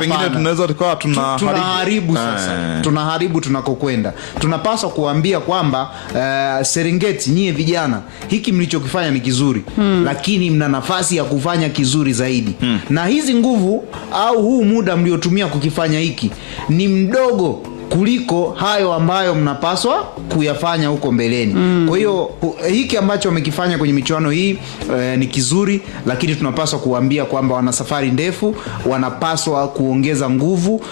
Pengine tunaweza tukawa tunaharibu sasa. Tunaharibu tunakokwenda. Tunapaswa kuambia kwamba Serengeti, nyie vijana, hiki mlichokifanya ni kizuri, lakini mna nafasi ya kufanya kizuri zaidi. Na hizi nguvu au huu muda mliotumia kukifanya hiki ni mdogo kuliko hayo ambayo mnapaswa kuyafanya huko mbeleni. Kwa hiyo hiki ambacho wamekifanya kwenye michuano hii ni kizuri, lakini tunapaswa kuambia kwamba wana safari ndefu, wanapaswa kuongeza nguvu.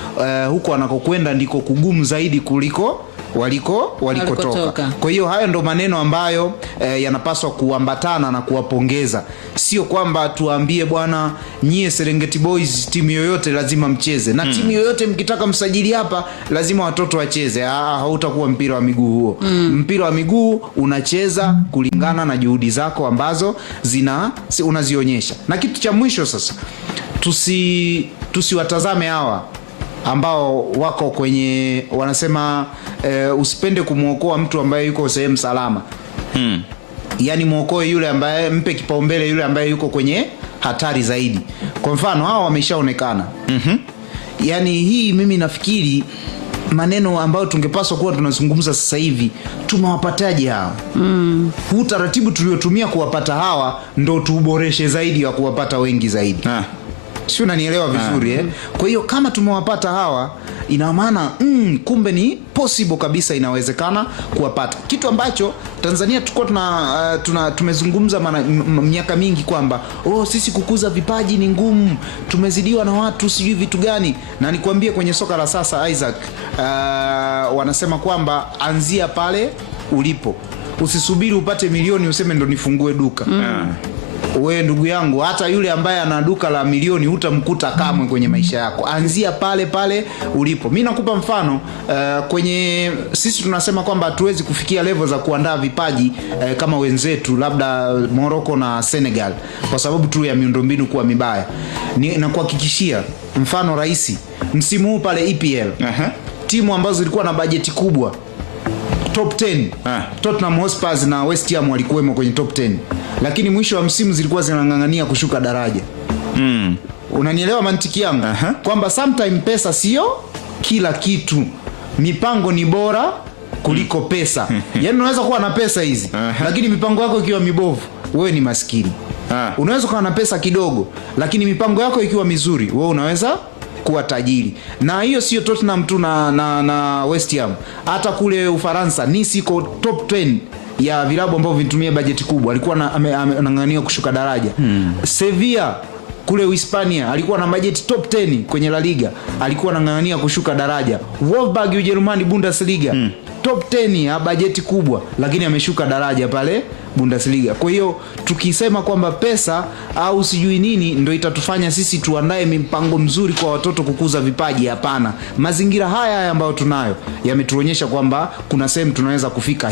Huko wanakokwenda ndiko kugumu zaidi kuliko walikotoka. Kwa hiyo hayo ndo maneno ambayo yanapaswa kuambatana na kuwapongeza. Sio kwamba tuambie bwana, nyie Serengeti Boys timu yoyote lazima mcheze, na timu yoyote mkitaka msajili hapa lazima watoto wacheze. Hautakuwa mpira wa miguu huo. Mpira wa miguu unacheza kulingana na juhudi zako ambazo unazionyesha. Na kitu cha mwisho sasa, tusiwatazame hawa ambao wako kwenye, wanasema usipende kumuokoa mtu ambaye yuko sehemu salama. Yani muokoe yule ambaye, mpe kipaumbele yule ambaye yuko kwenye hatari zaidi. Kwa mfano hao wameshaonekana. Yani hii mimi nafikiri maneno ambayo tungepaswa kuwa tunazungumza sasa hivi, tumewapataje hawa? Huu taratibu tuliotumia kuwapata hawa ndo tuboreshe zaidi wa kuwapata wengi zaidi. Sio, unanielewa vizuri Kwa hiyo kama tumewapata hawa, ina maana kumbe ni possible kabisa, inawezekana kuwapata. Kitu ambacho Tanzania tulikuwa tumezungumza miaka mingi kwamba sisi kukuza vipaji ni ngumu, tumezidiwa na watu, sijui vitu gani. Na nikwambie kwenye soka la sasa Isaac, wanasema kwamba anzia pale ulipo. Usisubiri upate milioni useme ndo nifungue duka. Wewe ndugu yangu, hata yule ambaye ana duka la milioni hutamkuta kamwe kwenye maisha yako. Anzia pale pale ulipo. Mimi nakupa mfano, kwenye sisi tunasema kwamba hatuwezi kufikia level za kuandaa vipaji kama wenzetu labda Morocco na Senegal kwa sababu tu ya miundombinu kuwa mibaya. Na kuhakikishia mfano rahisi, msimu huu pale EPL, timu ambazo zilikuwa na bajeti kubwa top 10, Tottenham Hotspur na West Ham walikuwemo kwenye top 10, lakini mwisho wa msimu zilikuwa zinang'ang'ania kushuka daraja. Unanielewa mantiki yangu? Kwamba sometime pesa sio kila kitu, mipango ni bora kuliko pesa. Yani unaweza kuwa na pesa hizi, lakini mipango yako ikiwa mibovu, wewe ni maskini. Unaweza kuwa na pesa kidogo, lakini mipango yako ikiwa mizuri, wewe unaweza kuwa tajiri. Na hiyo sio Tottenham tu na West Ham. Hata kule Ufaransa, Nice iko top 10 ya vilabu ambao vinatumia bajeti kubwa. Alikuwa anang'ang'ania kushuka daraja. Sevilla kule Uhispania alikuwa na bajeti top 10 kwenye La Liga, alikuwa anang'ang'ania kushuka daraja. Wolfsburg Ujerumani Bundesliga, top 10 ya bajeti kubwa, lakini ameshuka daraja pale Bundesliga. Kwa hiyo tukisema kwamba pesa au sijui nini ndio itatufanya sisi tuandae mipango mzuri kwa watoto kukuza vipaji, hapana. Mazingira haya ambayo tunayo yametuonyesha kwamba kuna sehemu tunaweza kufika.